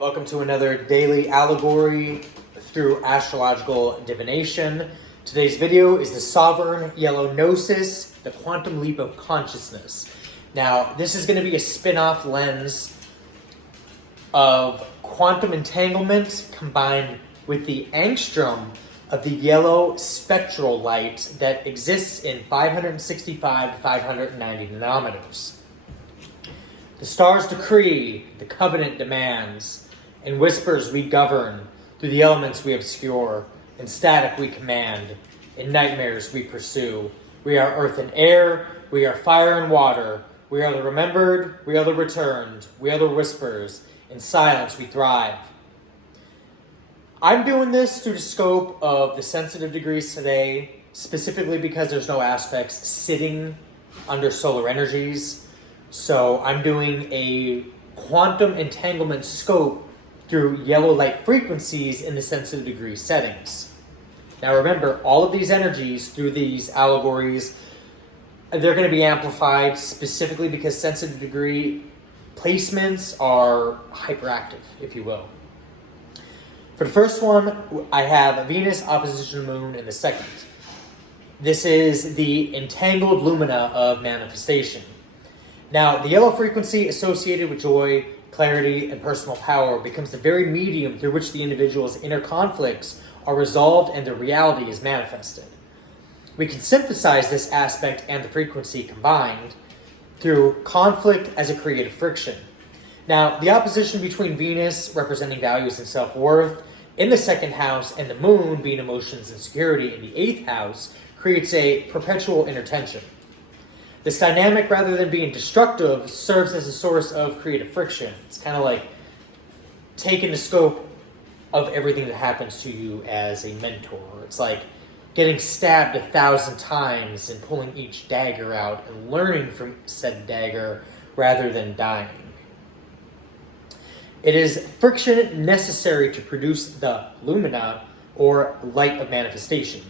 Welcome to another daily allegory through astrological divination. Today's video is the sovereign yellow Gnosis, the quantum leap of consciousness. Now, this is going to be a spin-off lens of quantum entanglement combined with the angstrum of the yellow spectral light that exists in 565 to 590 nanometers. The stars decree, the covenant demands. In whispers we govern, through the elements we obscure, in static we command, in nightmares we pursue. We are earth and air, we are fire and water, we are the remembered, we are the returned, we are the whispers, in silence we thrive. I'm doing this through the scope of the sensitive degrees today, specifically because there's no aspects sitting under solar energies. So I'm doing a quantum entanglement scope through yellow light frequencies in the sensitive degree settings. Now remember, all of these energies through these allegories, they're going to be amplified specifically because sensitive degree placements are hyperactive, if you will. For the first one, I have Venus opposition to Moon in the second. This is the entangled lumina of manifestation. Now, the yellow frequency associated with joy, clarity, and personal power becomes the very medium through which the individual's inner conflicts are resolved and their reality is manifested. We can synthesize this aspect and the frequency combined through conflict as a creative friction. Now, the opposition between Venus, representing values and self-worth, in the second house, and the Moon, being emotions and security, in the eighth house, creates a perpetual inner tension. This dynamic, rather than being destructive, serves as a source of creative friction. It's kind of like taking the scope of everything that happens to you as a mentor. It's like getting stabbed 1,000 times and pulling each dagger out and learning from said dagger rather than dying. It is friction necessary to produce the lumina, or light of manifestation.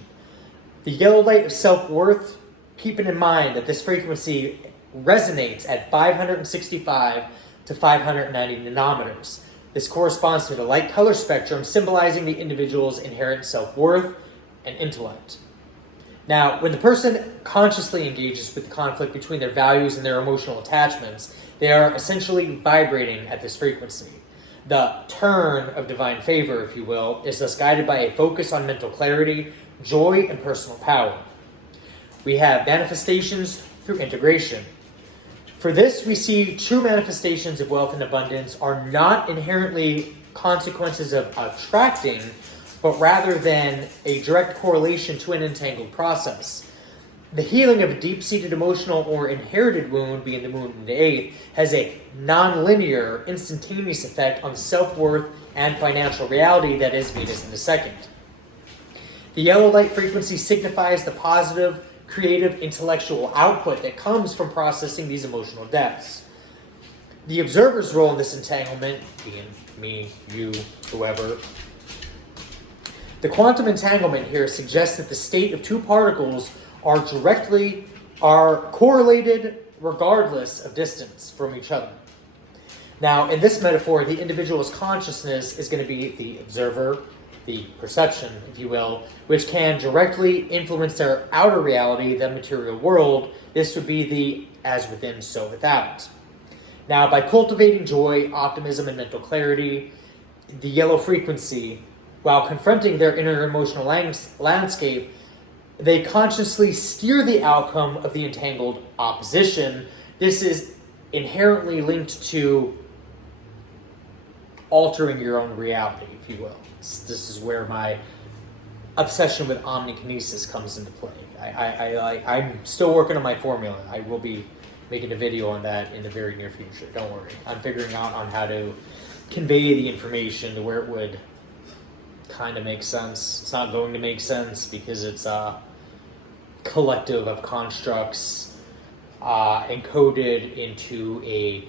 The yellow light of self-worth, keeping in mind that this frequency resonates at 565 to 590 nanometers. This corresponds to the light color spectrum, symbolizing the individual's inherent self-worth and intellect. Now, when the person consciously engages with the conflict between their values and their emotional attachments, they are essentially vibrating at this frequency. The turn of divine favor, if you will, is thus guided by a focus on mental clarity, joy, and personal power. We have manifestations through integration. For this, we see true manifestations of wealth and abundance are not inherently consequences of attracting, but rather than a direct correlation to an entangled process. The healing of a deep-seated emotional or inherited wound, being the Moon in the eighth, has a non-linear, instantaneous effect on self-worth and financial reality that is Venus in the second. The yellow light frequency signifies the positive, creative, intellectual output that comes from processing these emotional depths. The observer's role in this entanglement, being me, you, whoever. The quantum entanglement here suggests that the state of two particles are correlated regardless of distance from each other. Now, in this metaphor, the individual's consciousness is going to be the observer, the perception, if you will, which can directly influence their outer reality, the material world. This would be the as within, so without. Now, by cultivating joy, optimism, and mental clarity, the yellow frequency, while confronting their inner emotional landscape, they consciously steer the outcome of the entangled opposition. This is inherently linked to altering your own reality, if you will. This is where my obsession with omnikinesis comes into play. I'm still working on my formula. I will be making a video on that in the very near future. Don't worry. I'm figuring out on how to convey the information to where it would kind of make sense. It's not going to make sense because it's a collective of constructs encoded into a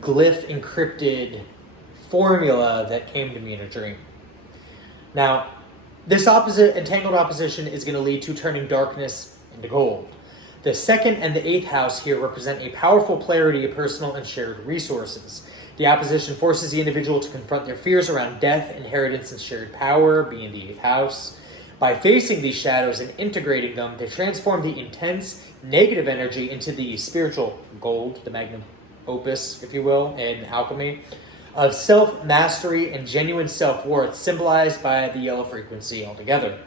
glyph encrypted formula that came to me in a dream. Now, this entangled opposition is going to lead to turning darkness into gold. The second and the eighth house here represent a powerful polarity of personal and shared resources. The opposition forces the individual to confront their fears around death, inheritance, and shared power, being the 8th house. By facing these shadows and integrating them, they transform the intense negative energy into the spiritual gold, the magnum opus, if you will, in alchemy, of self-mastery and genuine self-worth, symbolized by the yellow frequency altogether.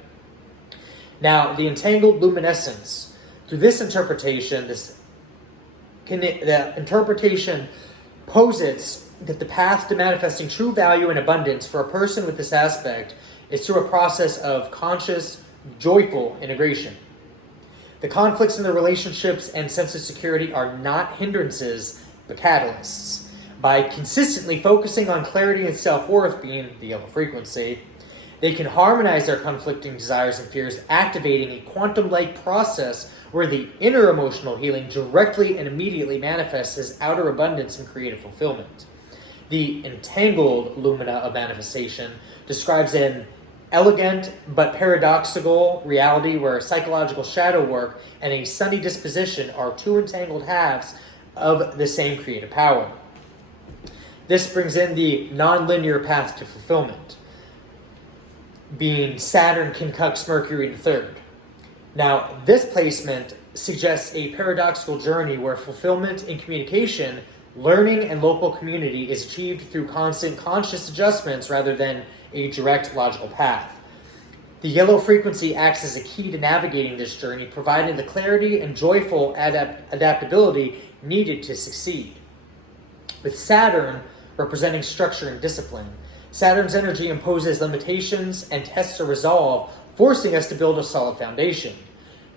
Now, the entangled luminescence. Through this interpretation, the interpretation posits that the path to manifesting true value and abundance for a person with this aspect is through a process of conscious, joyful integration. The conflicts in the relationships and sense of security are not hindrances, but catalysts. By consistently focusing on clarity and self-worth, being the yellow frequency, they can harmonize their conflicting desires and fears, activating a quantum-like process where the inner emotional healing directly and immediately manifests as outer abundance and creative fulfillment. The entangled lumina of manifestation describes an elegant but paradoxical reality where psychological shadow work and a sunny disposition are two entangled halves of the same creative power. This brings in the non-linear path to fulfillment, being Saturn conjuncts Mercury in the 3rd. Now, this placement suggests a paradoxical journey where fulfillment in communication, learning, and local community is achieved through constant conscious adjustments rather than a direct logical path. The yellow frequency acts as a key to navigating this journey, providing the clarity and joyful adaptability needed to succeed. With Saturn representing structure and discipline, Saturn's energy imposes limitations and tests a resolve, forcing us to build a solid foundation.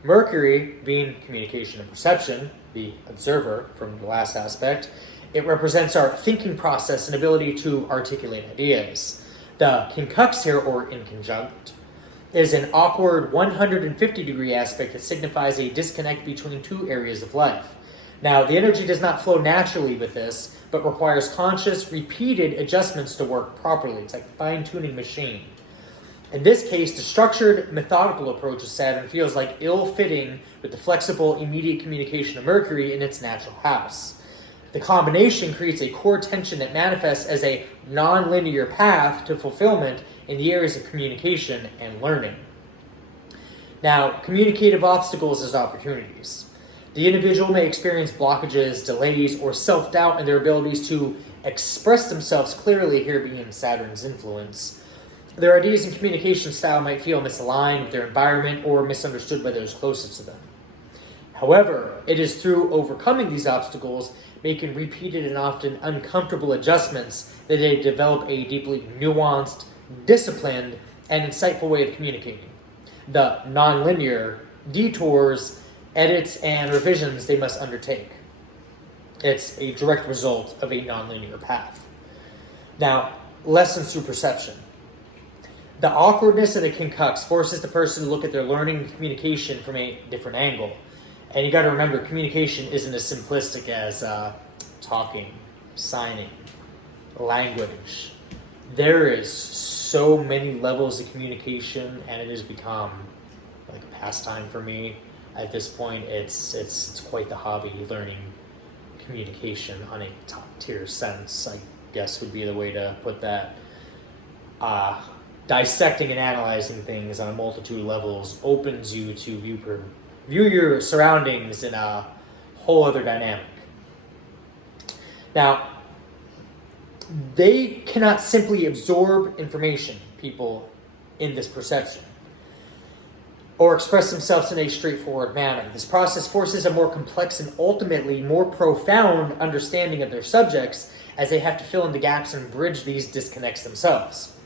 Mercury, being communication and perception, the observer from the last aspect, it represents our thinking process and ability to articulate ideas. The conjunct here, or inconjunct, is an awkward 150-degree aspect that signifies a disconnect between two areas of life. Now, the energy does not flow naturally with this, but requires conscious, repeated adjustments to work properly. It's like a fine-tuning machine. In this case, the structured, methodical approach of Saturn feels like ill-fitting with the flexible, immediate communication of Mercury in its natural house. The combination creates a core tension that manifests as a non-linear path to fulfillment in the areas of communication and learning. Now, communicative obstacles as opportunities. The individual may experience blockages, delays, or self-doubt in their abilities to express themselves clearly, here being Saturn's influence. Their ideas and communication style might feel misaligned with their environment or misunderstood by those closest to them. However, it is through overcoming these obstacles, making repeated and often uncomfortable adjustments, that they develop a deeply nuanced, disciplined, and insightful way of communicating. The nonlinear detours, edits, and revisions they must undertake. It's a direct result of a nonlinear path. Now, lessons through perception. The awkwardness of the conjuncts forces the person to look at their learning and communication from a different angle. And you got to remember, communication isn't as simplistic as talking, signing, language. There is so many levels of communication, and it has become like a pastime for me. At this point, it's quite the hobby, learning communication on a top tier sense, I guess would be the way to put that. Dissecting and analyzing things on a multitude of levels opens you to view your surroundings in a whole other dynamic. Now, they cannot simply absorb information, people in this perception, or express themselves in a straightforward manner. This process forces a more complex and ultimately more profound understanding of their subjects, as they have to fill in the gaps and bridge these disconnects themselves.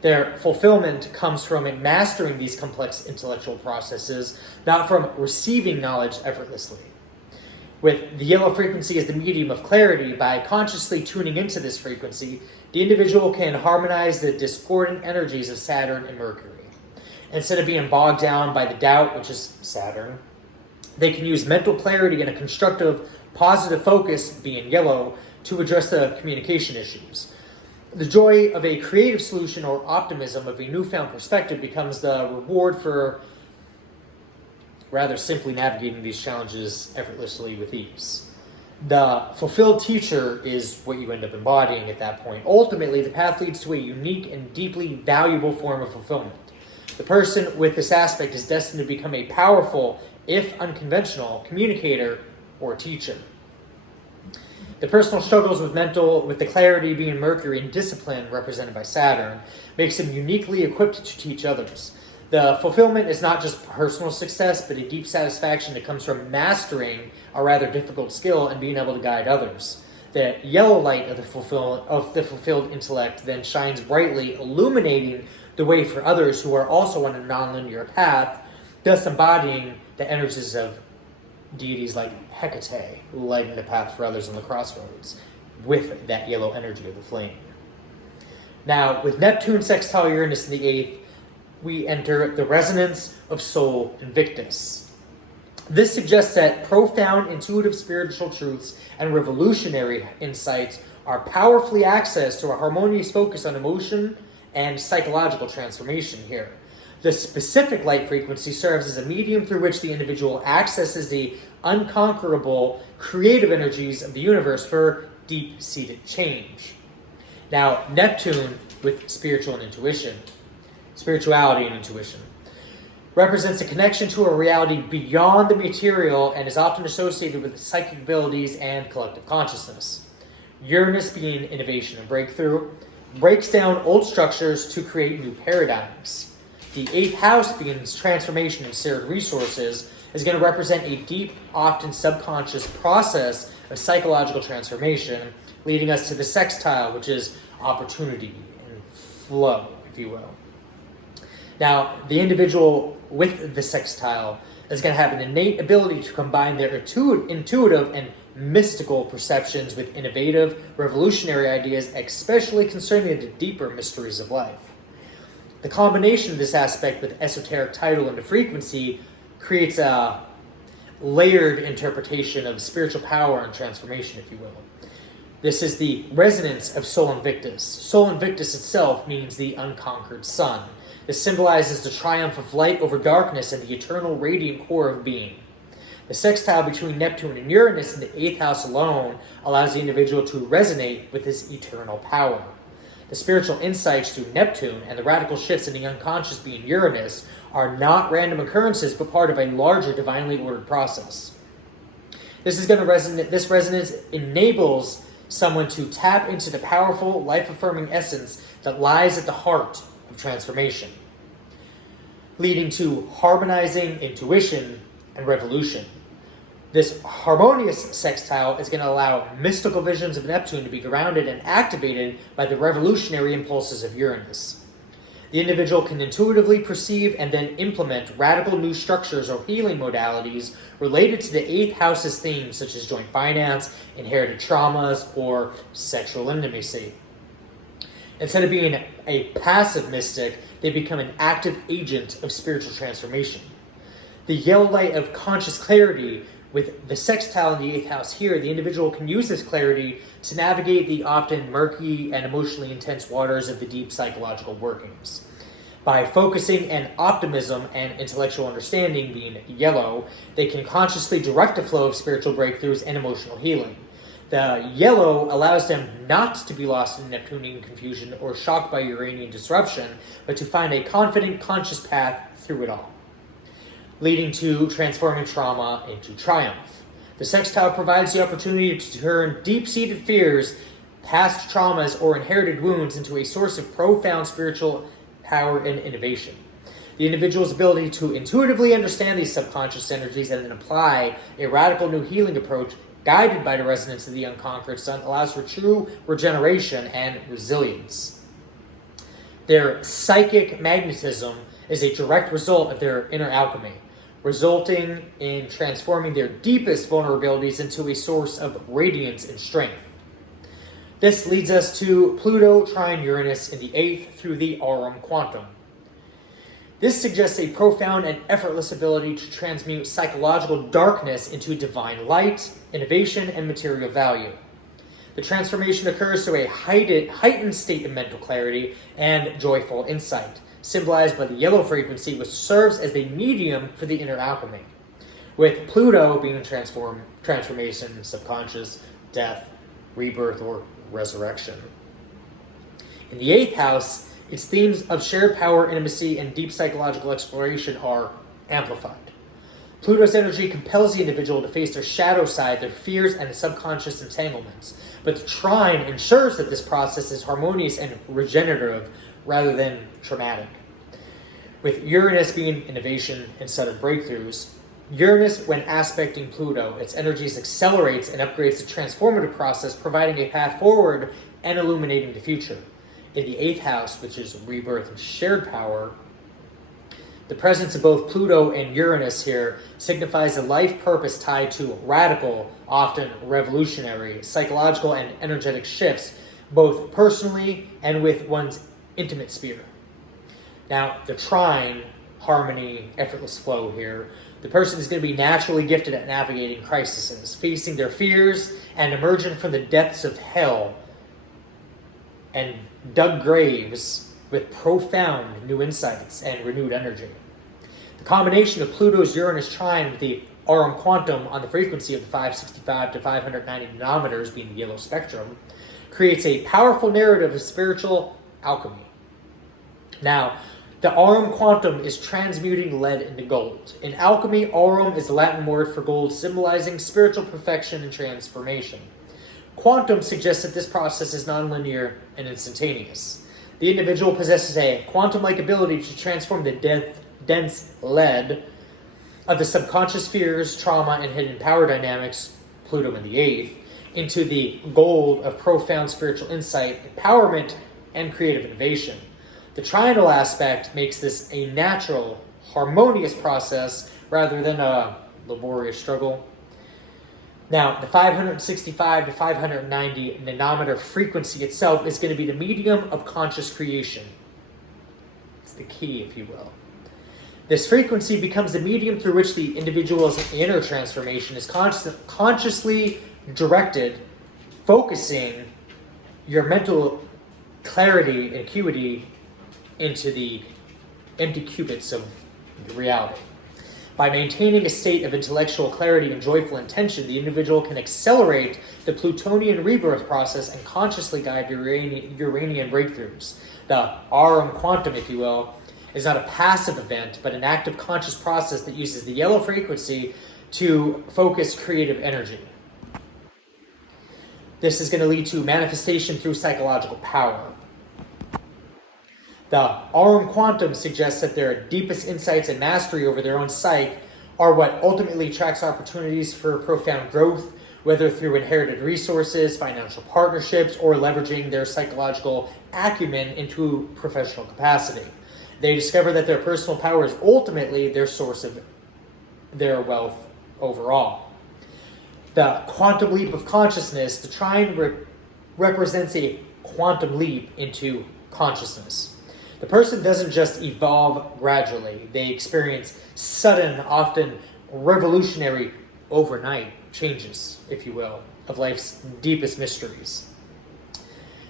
Their fulfillment comes from mastering these complex intellectual processes, not from receiving knowledge effortlessly. With the yellow frequency as the medium of clarity, by consciously tuning into this frequency, the individual can harmonize the discordant energies of Saturn and Mercury. Instead of being bogged down by the doubt, which is Saturn, they can use mental clarity and a constructive, positive focus, being yellow, to address the communication issues. The joy of a creative solution or optimism of a newfound perspective becomes the reward for rather simply navigating these challenges effortlessly with ease. The fulfilled teacher is what you end up embodying at that point. Ultimately, the path leads to a unique and deeply valuable form of fulfillment. The person with this aspect is destined to become a powerful, if unconventional, communicator or teacher. The personal struggles with the clarity being Mercury and discipline represented by Saturn, makes him uniquely equipped to teach others. The fulfillment is not just personal success, but a deep satisfaction that comes from mastering a rather difficult skill and being able to guide others. The yellow light of the fulfilled intellect then shines brightly, illuminating the way for others who are also on a nonlinear path, thus embodying the energies of deities like Hecate, lighting the path for others on the crossroads, with that yellow energy of the flame. Now, with Neptune sextile Uranus in the 8th, we enter the resonance of Sol Invictus. This suggests that profound intuitive spiritual truths and revolutionary insights are powerfully accessed through a harmonious focus on emotion and psychological transformation here. The specific light frequency serves as a medium through which the individual accesses the unconquerable creative energies of the universe for deep-seated change. Now, Neptune with spirituality and intuition, represents a connection to a reality beyond the material and is often associated with psychic abilities and collective consciousness. Uranus, being innovation and breakthrough, breaks down old structures to create new paradigms. The 8th house, being transformation and shared resources, is going to represent a deep, often subconscious process of psychological transformation, leading us to the sextile, which is opportunity and flow, if you will. Now, the individual with the sextile is going to have an innate ability to combine their intuitive and mystical perceptions with innovative, revolutionary ideas, especially concerning the deeper mysteries of life. The combination of this aspect with esoteric title and the frequency creates a layered interpretation of spiritual power and transformation, if you will. This is the resonance of Sol Invictus. Sol Invictus itself means the unconquered sun. This symbolizes the triumph of light over darkness and the eternal radiant core of being. The sextile between Neptune and Uranus in the 8th house alone allows the individual to resonate with his eternal power. The spiritual insights through Neptune and the radical shifts in the unconscious being Uranus are not random occurrences, but part of a larger divinely ordered process. This resonance enables someone to tap into the powerful, life-affirming essence that lies at the heart of transformation, leading to harmonizing intuition and revolution. This harmonious sextile is going to allow mystical visions of Neptune to be grounded and activated by the revolutionary impulses of Uranus. The individual can intuitively perceive and then implement radical new structures or healing modalities related to the 8th house's themes, such as joint finance, inherited traumas, or sexual intimacy. Instead of being a passive mystic, they become an active agent of spiritual transformation. The yellow light of conscious clarity with the sextile in the 8th house here, the individual can use this clarity to navigate the often murky and emotionally intense waters of the deep psychological workings. By focusing on optimism and intellectual understanding, being yellow, they can consciously direct the flow of spiritual breakthroughs and emotional healing. The yellow allows them not to be lost in Neptunian confusion or shocked by Uranian disruption, but to find a confident, conscious path through it all, leading to transforming trauma into triumph. The sextile provides the opportunity to turn deep-seated fears, past traumas, or inherited wounds into a source of profound spiritual power and innovation. The individual's ability to intuitively understand these subconscious energies and then apply a radical new healing approach guided by the resonance of the unconquered sun allows for true regeneration and resilience. Their psychic magnetism is a direct result of their inner alchemy, resulting in transforming their deepest vulnerabilities into a source of radiance and strength. This leads us to Pluto trine Uranus in the 8th through the Aurum Quantum. This suggests a profound and effortless ability to transmute psychological darkness into divine light, innovation, and material value. The transformation occurs through a heightened state of mental clarity and joyful insight, symbolized by the yellow frequency, which serves as the medium for the inner alchemy. with Pluto being transformation, subconscious, death, rebirth, or resurrection. In the 8th house, its themes of shared power, intimacy, and deep psychological exploration are amplified. Pluto's energy compels the individual to face their shadow side, their fears, and subconscious entanglements. But the trine ensures that this process is harmonious and regenerative rather than traumatic. With Uranus being innovation and sudden breakthroughs, Uranus, when aspecting Pluto, its energies accelerates and upgrades the transformative process, providing a path forward and illuminating the future. In the 8th house, which is rebirth and shared power, the presence of both Pluto and Uranus here signifies a life purpose tied to radical, often revolutionary, psychological and energetic shifts, both personally and with one's intimate sphere. Now, the trine, harmony, effortless flow here, the person is going to be naturally gifted at navigating crises, facing their fears, and emerging from the depths of hell and dug graves with profound new insights and renewed energy. The combination of Pluto's Uranus trine with the aurum quantum on the frequency of the 565 to 590 nanometers, being the yellow spectrum, creates a powerful narrative of spiritual alchemy. Now, the aurum quantum is transmuting lead into gold. In alchemy, aurum is the Latin word for gold, symbolizing spiritual perfection and transformation. Quantum suggests that this process is nonlinear and instantaneous. The individual possesses a quantum-like ability to transform the dense lead of the subconscious fears, trauma, and hidden power dynamics, Pluto in the 8th, into the gold of profound spiritual insight, empowerment, and creative innovation. The triangle aspect makes this a natural, harmonious process rather than a laborious struggle. Now, the 565 to 590 nanometer frequency itself is going to be the medium of conscious creation. It's the key, if you will. This frequency becomes the medium through which the individual's inner transformation is consciously directed, focusing your mental clarity and acuity into the empty qubits of reality. By maintaining a state of intellectual clarity and joyful intention, the individual can accelerate the Plutonian rebirth process and consciously guide Uranian breakthroughs. The aurum quantum, if you will, is not a passive event, but an active conscious process that uses the yellow frequency to focus creative energy. This is going to lead to manifestation through psychological power. The aurum quantum suggests that their deepest insights and mastery over their own psyche are what ultimately attracts opportunities for profound growth, whether through inherited resources, financial partnerships, or leveraging their psychological acumen into professional capacity. They discover that their personal power is ultimately their source of their wealth overall. The quantum leap of consciousness, the trine represents a quantum leap into consciousness. The person doesn't just evolve gradually. They experience sudden, often revolutionary, overnight changes, if you will, of life's deepest mysteries.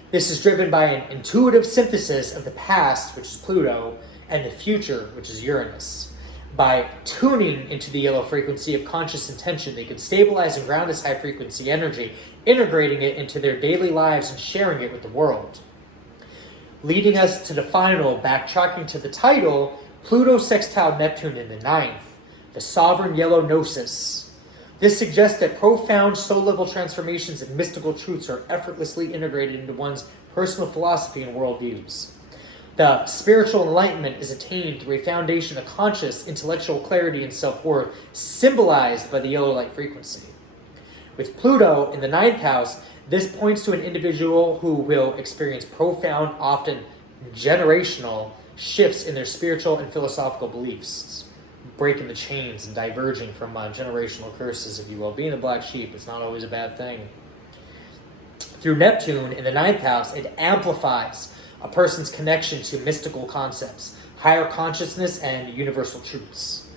This is driven by an intuitive synthesis of the past, which is Pluto, and the future, which is Uranus. By tuning into the yellow frequency of conscious intention, they can stabilize and ground this high-frequency energy, integrating it into their daily lives and sharing it with the world. Leading us to the final, backtracking to the title, Pluto sextile Neptune in the 9th, the sovereign yellow Gnosis. This suggests that profound soul-level transformations and mystical truths are effortlessly integrated into one's personal philosophy and worldviews. The spiritual enlightenment is attained through a foundation of conscious intellectual clarity and self-worth, symbolized by the yellow light frequency. With Pluto in the 9th house, this points to an individual who will experience profound, often generational, shifts in their spiritual and philosophical beliefs, breaking the chains and diverging from generational curses, if you will. Being the black sheep is not always a bad thing. Through Neptune in the 9th house, it amplifies a person's connection to mystical concepts, higher consciousness, and universal truths.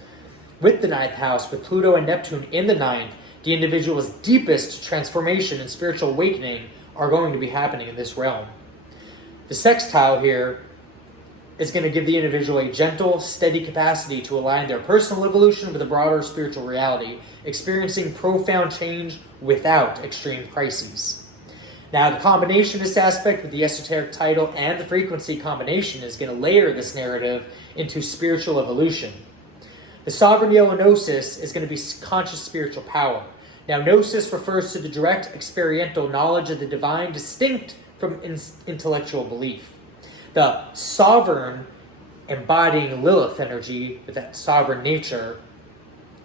With the 9th house, with Pluto and Neptune in the 9th, the individual's deepest transformation and spiritual awakening are going to be happening in this realm. The sextile here is going to give the individual a gentle, steady capacity to align their personal evolution with a broader spiritual reality, experiencing profound change without extreme crises. Now, the combinationist aspect with the esoteric title and the frequency combination is going to layer this narrative into spiritual evolution. The sovereign yellow Gnosis is going to be conscious spiritual power. Now, Gnosis refers to the direct experiential knowledge of the divine distinct from intellectual belief. The sovereign embodying Lilith energy with that sovereign nature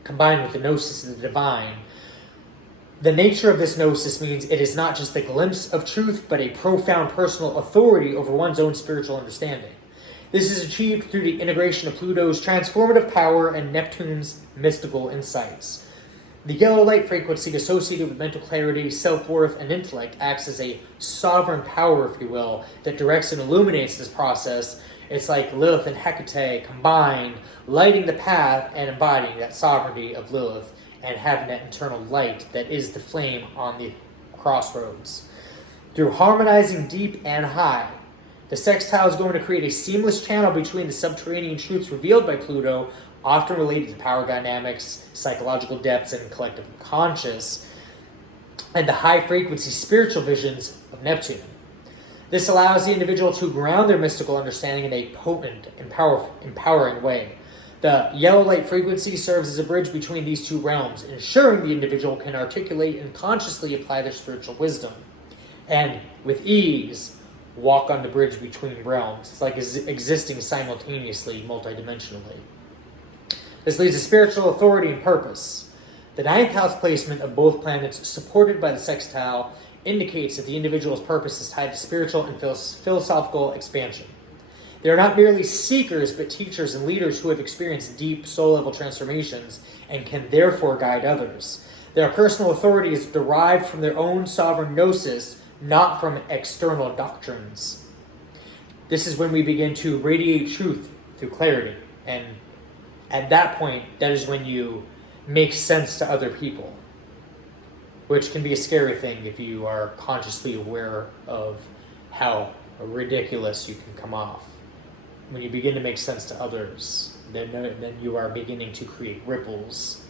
combined with the Gnosis of the divine. The nature of this Gnosis means it is not just a glimpse of truth, but a profound personal authority over one's own spiritual understanding. This is achieved through the integration of Pluto's transformative power and Neptune's mystical insights. The yellow light frequency associated with mental clarity, self-worth, and intellect acts as a sovereign power, if you will, that directs and illuminates this process. It's like Lilith and Hecate combined, lighting the path and embodying that sovereignty of Lilith and having that internal light that is the flame on the crossroads. Through harmonizing deep and high, the sextile is going to create a seamless channel between the subterranean truths revealed by Pluto, often related to power dynamics, psychological depths, and collective conscious, and the high-frequency spiritual visions of Neptune. This allows the individual to ground their mystical understanding in a potent and empowering way. The yellow light frequency serves as a bridge between these two realms, ensuring the individual can articulate and consciously apply their spiritual wisdom, and with ease, walk on the bridge between realms. It's like existing simultaneously, multidimensionally. This leads to spiritual authority and purpose. The ninth house placement of both planets, supported by the sextile, indicates that the individual's purpose is tied to spiritual and philosophical expansion. They are not merely seekers, but teachers and leaders who have experienced deep soul-level transformations and can therefore guide others. Their personal authority is derived from their own sovereign Gnosis, not from external doctrines. This is when we begin to radiate truth through clarity, and at that point, that is when you make sense to other people, which can be a scary thing if you are consciously aware of how ridiculous you can come off. When you begin to make sense to others, then you are beginning to create ripples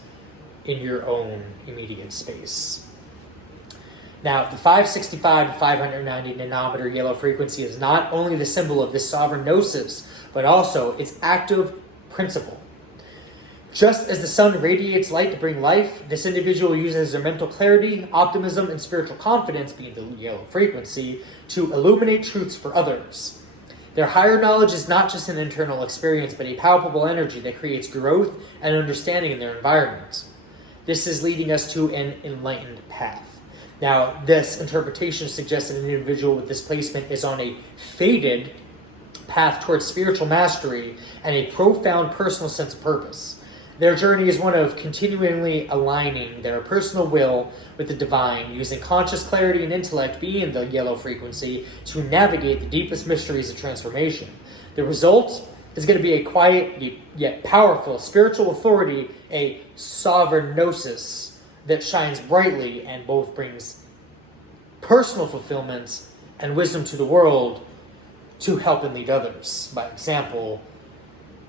in your own immediate space. Now, the 565 to 590 nanometer yellow frequency is not only the symbol of this sovereign Gnosis, but also its active principle. Just as the sun radiates light to bring life, this individual uses their mental clarity, optimism, and spiritual confidence, being the yellow frequency, to illuminate truths for others. Their higher knowledge is not just an internal experience, but a palpable energy that creates growth and understanding in their environment. This is leading us to an enlightened path. Now, this interpretation suggests that an individual with this placement is on a fated path towards spiritual mastery and a profound personal sense of purpose. Their journey is one of continually aligning their personal will with the divine, using conscious clarity and intellect, being the yellow frequency, to navigate the deepest mysteries of transformation. The result is going to be a quiet yet powerful spiritual authority, a sovereign Gnosis that shines brightly and both brings personal fulfillment and wisdom to the world to help and lead others by example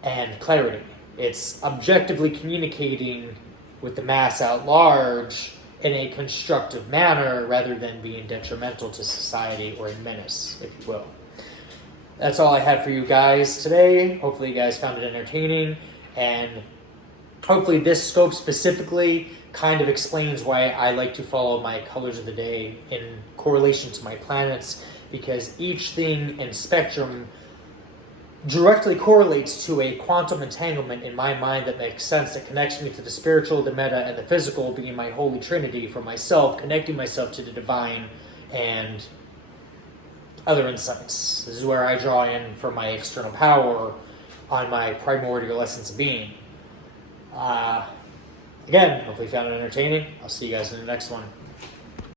and clarity. It's objectively communicating with the mass at large in a constructive manner rather than being detrimental to society or a menace, if you will. That's all I had for you guys today. Hopefully you guys found it entertaining, and hopefully this scope specifically kind of explains why I like to follow my colors of the day in correlation to my planets, because each thing in spectrum directly correlates to a quantum entanglement in my mind that makes sense, that connects me to the spiritual, the meta, and the physical, being my holy trinity for myself, connecting myself to the divine and other insights. This is where I draw in for my external power on my primordial essence of being. Again, hopefully you found it entertaining. I'll see you guys in the next one.